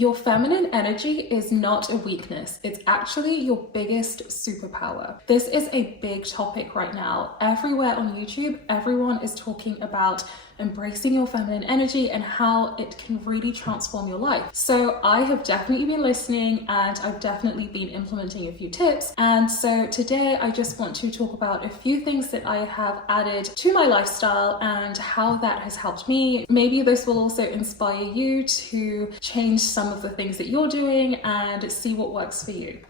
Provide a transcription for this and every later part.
Your feminine energy is not a weakness. It's actually your biggest superpower. This is a big topic right now. Everywhere on YouTube, everyone is talking about embracing your feminine energy and how it can really transform your life. So I have definitely been listening and I've definitely been implementing a few tips. And so today I just want to talk about a few things that I have added to my lifestyle and how that has helped me. Maybe this will also inspire you to change some of the things that you're doing and see what works for you.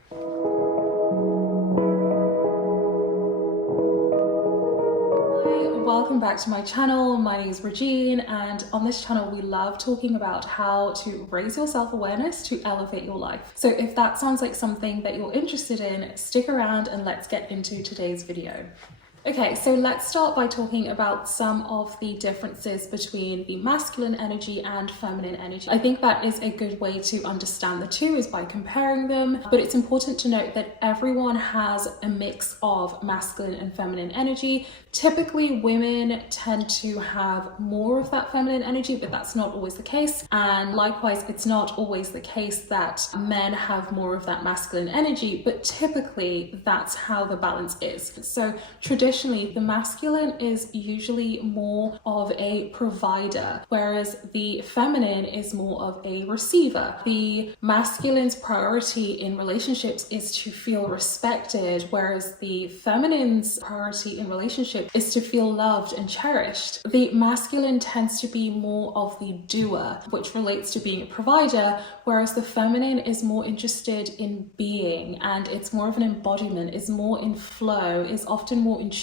Welcome back to my channel. My name is Regine, and on this channel we love talking about how to raise your self-awareness to elevate your life. So if that sounds like something that you're interested in, stick around and let's get into today's video. Okay, so let's start by talking about some of the differences between the masculine energy and feminine energy. I think that is a good way to understand the two is by comparing them, but it's important to note that everyone has a mix of masculine and feminine energy. Typically, women tend to have more of that feminine energy, but that's not always the case. And likewise, it's not always the case that men have more of that masculine energy, but typically that's how the balance is. So traditionally, the masculine is usually more of a provider, whereas the feminine is more of a receiver. The masculine's priority in relationships is to feel respected, whereas the feminine's priority in relationships is to feel loved and cherished. The masculine tends to be more of the doer, which relates to being a provider, whereas the feminine is more interested in being, and it's more of an embodiment, is more in flow, is often more intuitive.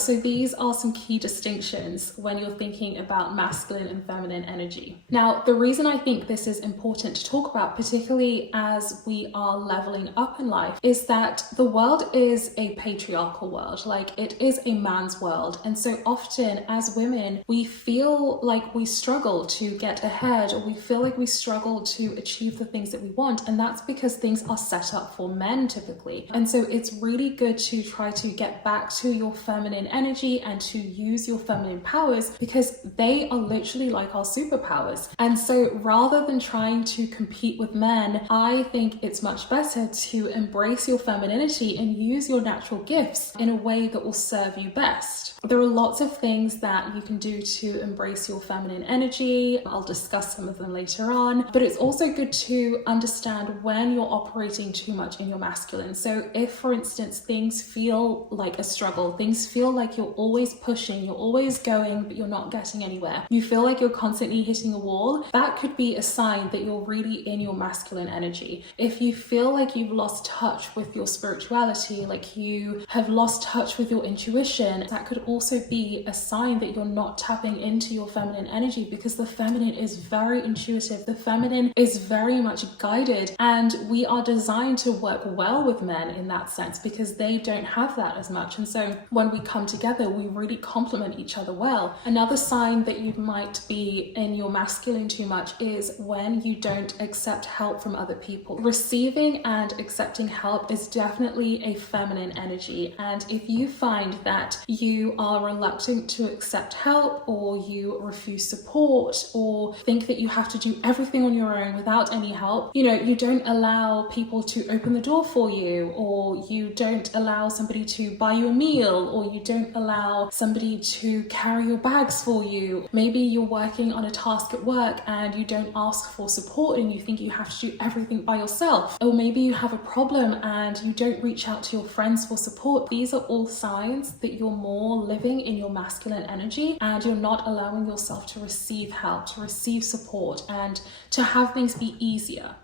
So these are some key distinctions when you're thinking about masculine and feminine energy. Now, the reason I think this is important to talk about, particularly as we are leveling up in life, is that the world is a patriarchal world. Like, it is a man's world. And so often as women, we feel like we struggle to get ahead, or we feel like we struggle to achieve the things that we want. And that's because things are set up for men typically. And so it's really good to try to get back to your feminine energy and to use your feminine powers, because they are literally like our superpowers. And so rather than trying to compete with men, I think it's much better to embrace your femininity and use your natural gifts in a way that will serve you best. There are lots of things that you can do to embrace your feminine energy. I'll discuss some of them later on, but it's also good to understand when you're operating too much in your masculine. So if, for instance, things feel like a struggle, things feel like you're always pushing, you're always going, but you're not getting anywhere, you feel like you're constantly hitting a wall, that could be a sign that you're really in your masculine energy. If you feel like you've lost touch with your spirituality, like you have lost touch with your intuition, that could also be a sign that you're not tapping into your feminine energy, because the feminine is very intuitive. The feminine is very much guided, and we are designed to work well with men in that sense because they don't have that as much. And so when we come together, we really complement each other well. Another sign that you might be in your masculine too much is when you don't accept help from other people. Receiving and accepting help is definitely a feminine energy. And if you find that you are reluctant to accept help, or you refuse support, or think that you have to do everything on your own without any help, you don't allow people to open the door for you, or you don't allow somebody to buy you a meal, or you don't allow somebody to carry your bags for you. Maybe you're working on a task at work and you don't ask for support and you think you have to do everything by yourself. Or maybe you have a problem and you don't reach out to your friends for support. These are all signs that you're more living in your masculine energy and you're not allowing yourself to receive help, to receive support, and to have things be easier.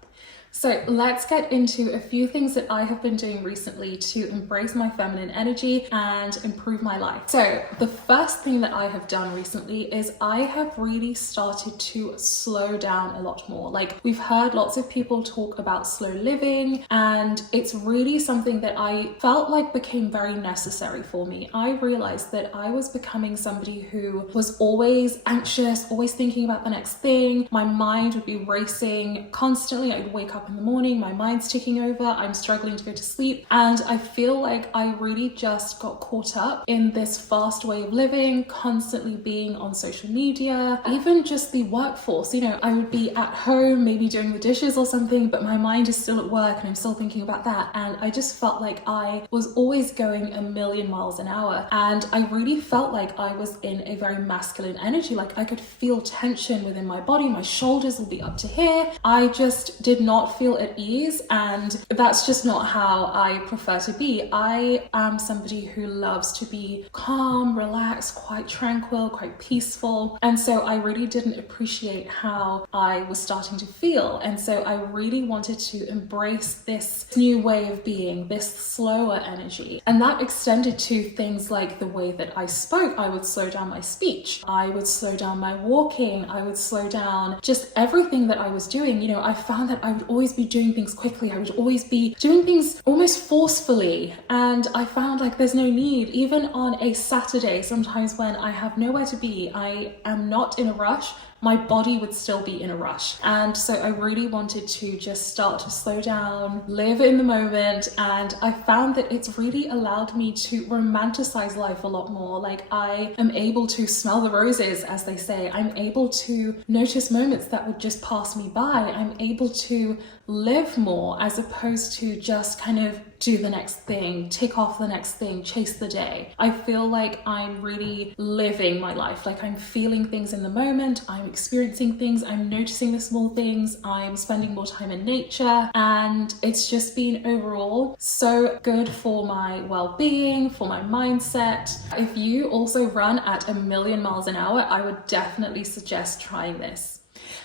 So let's get into a few things that I have been doing recently to embrace my feminine energy and improve my life. So the first thing that I have done recently is I have really started to slow down a lot more. Like, we've heard lots of people talk about slow living, and it's really something that I felt like became very necessary for me. I realized that I was becoming somebody who was always anxious, always thinking about the next thing. My mind would be racing constantly. I'd wake up up in the morning, my mind's ticking over, I'm struggling to go to sleep, and I feel like I really just got caught up in this fast way of living, constantly being on social media, even just the workforce. You know, I would be at home, maybe doing the dishes or something, but my mind is still at work and I'm still thinking about that. And I just felt like I was always going a million miles an hour. And I really felt like I was in a very masculine energy. Like I could feel tension within my body. My shoulders would be up to here. I just did not feel at ease. And that's just not how I prefer to be. I am somebody who loves to be calm, relaxed, quite tranquil, quite peaceful. And so I really didn't appreciate how I was starting to feel. And so I really wanted to embrace this new way of being, this slower energy. And that extended to things like the way that I spoke. I would slow down my speech. I would slow down my walking. I would slow down just everything that I was doing. You know, I found that I would always be doing things quickly. I would always be doing things almost forcefully. And I found like there's no need, even on a Saturday, sometimes when I have nowhere to be, I am not in a rush, my body would still be in a rush. And so I really wanted to just start to slow down, live in the moment. And I found that it's really allowed me to romanticize life a lot more. Like I am able to smell the roses, as they say. I'm able to notice moments that would just pass me by. I'm able to live more as opposed to just kind of do the next thing, tick off the next thing, chase the day. I feel like I'm really living my life. Like I'm feeling things in the moment, I'm experiencing things, I'm noticing the small things, I'm spending more time in nature, and it's just been overall so good for my well-being, for my mindset. If you also run at a million miles an hour, I would definitely suggest trying this.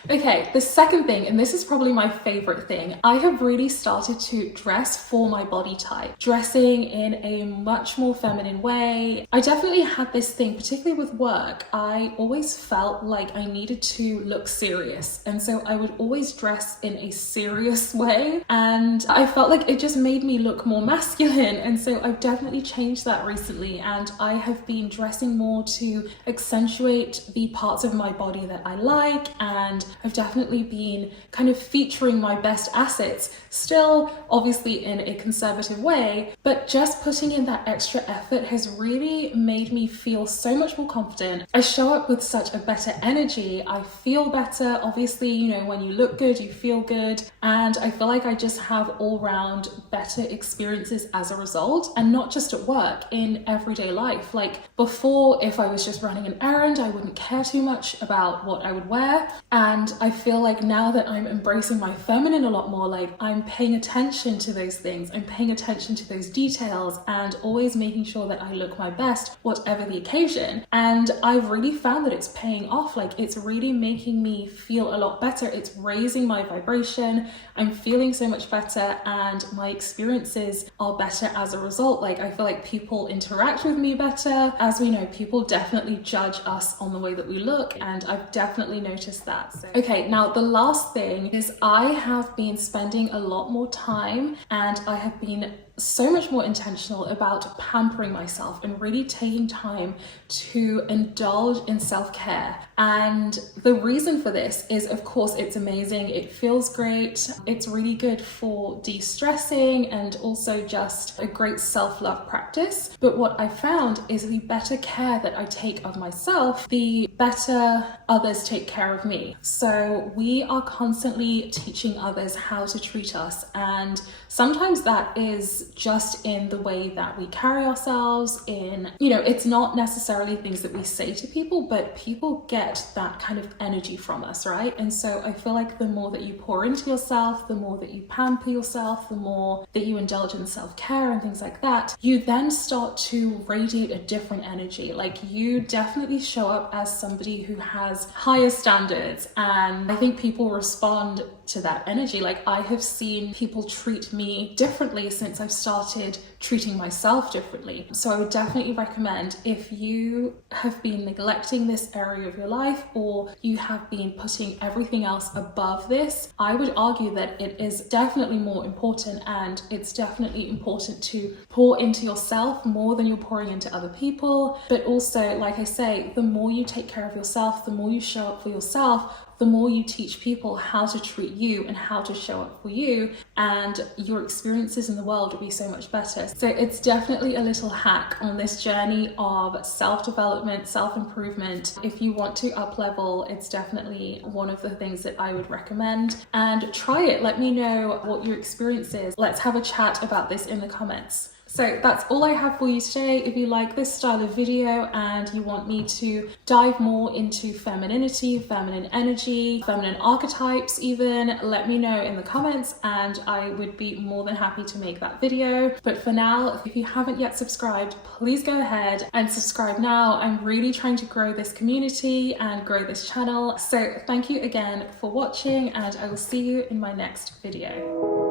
Okay, the second thing, and this is probably my favorite thing, I have really started to dress for my body type, dressing in a much more feminine way. I definitely had this thing, particularly with work. I always felt like I needed to look serious, and so I would always dress in a serious way, and I felt like it just made me look more masculine. And so I've definitely changed that recently, and I have been dressing more to accentuate the parts of my body that I like, and I've definitely been kind of featuring my best assets, still obviously in a conservative way, but just putting in that extra effort has really made me feel so much more confident. I show up with such a better energy. I feel better. Obviously, you know, when you look good, you feel good. And I feel like I just have all round better experiences as a result, and not just at work, in everyday life. Like before, if I was just running an errand, I wouldn't care too much about what I would wear. And I feel like now that I'm embracing my feminine a lot more, like I'm paying attention to those things, I'm paying attention to those details, and always making sure that I look my best, whatever the occasion. And I've really found that it's paying off. Like it's really making me feel a lot better. It's raising my vibration. I'm feeling so much better, and my experiences are better as a result. Like I feel like people interact with me better. As we know, people definitely judge us on the way that we look, and I've definitely noticed that. So, okay, now the last thing is I have been spending a lot more time, and I have been so much more intentional about pampering myself and really taking time to indulge in self-care. And the reason for this is, of course, it's amazing. It feels great. It's really good for de-stressing and also just a great self-love practice. But what I found is the better care that I take of myself, the better others take care of me. So we are constantly teaching others how to treat us, and sometimes that is just in the way that we carry ourselves, in, you know, it's not necessarily things that we say to people, but people get that kind of energy from us, right? And so I feel like the more that you pour into yourself, the more that you pamper yourself, the more that you indulge in self-care and things like that, you then start to radiate a different energy. Like you definitely show up as somebody who has higher standards, and I think people respond to that energy. Like I have seen people treat me differently since I've started treating myself differently. So I would definitely recommend, if you have been neglecting this area of your life, or you have been putting everything else above this, I would argue that it is definitely more important, and it's definitely important to pour into yourself more than you're pouring into other people. But also, like I say, the more you take care of yourself, the more you show up for yourself, the more you teach people how to treat you and how to show up for you, and your experiences in the world will be so much better. So it's definitely a little hack on this journey of self-development, self-improvement. If you want to up level, it's definitely one of the things that I would recommend. And try it. Let me know what your experience is. Let's have a chat about this in the comments. So that's all I have for you today. If you like this style of video and you want me to dive more into femininity, feminine energy, feminine archetypes even, let me know in the comments and I would be more than happy to make that video. But for now, if you haven't yet subscribed, please go ahead and subscribe now. I'm really trying to grow this community and grow this channel. So thank you again for watching, and I will see you in my next video.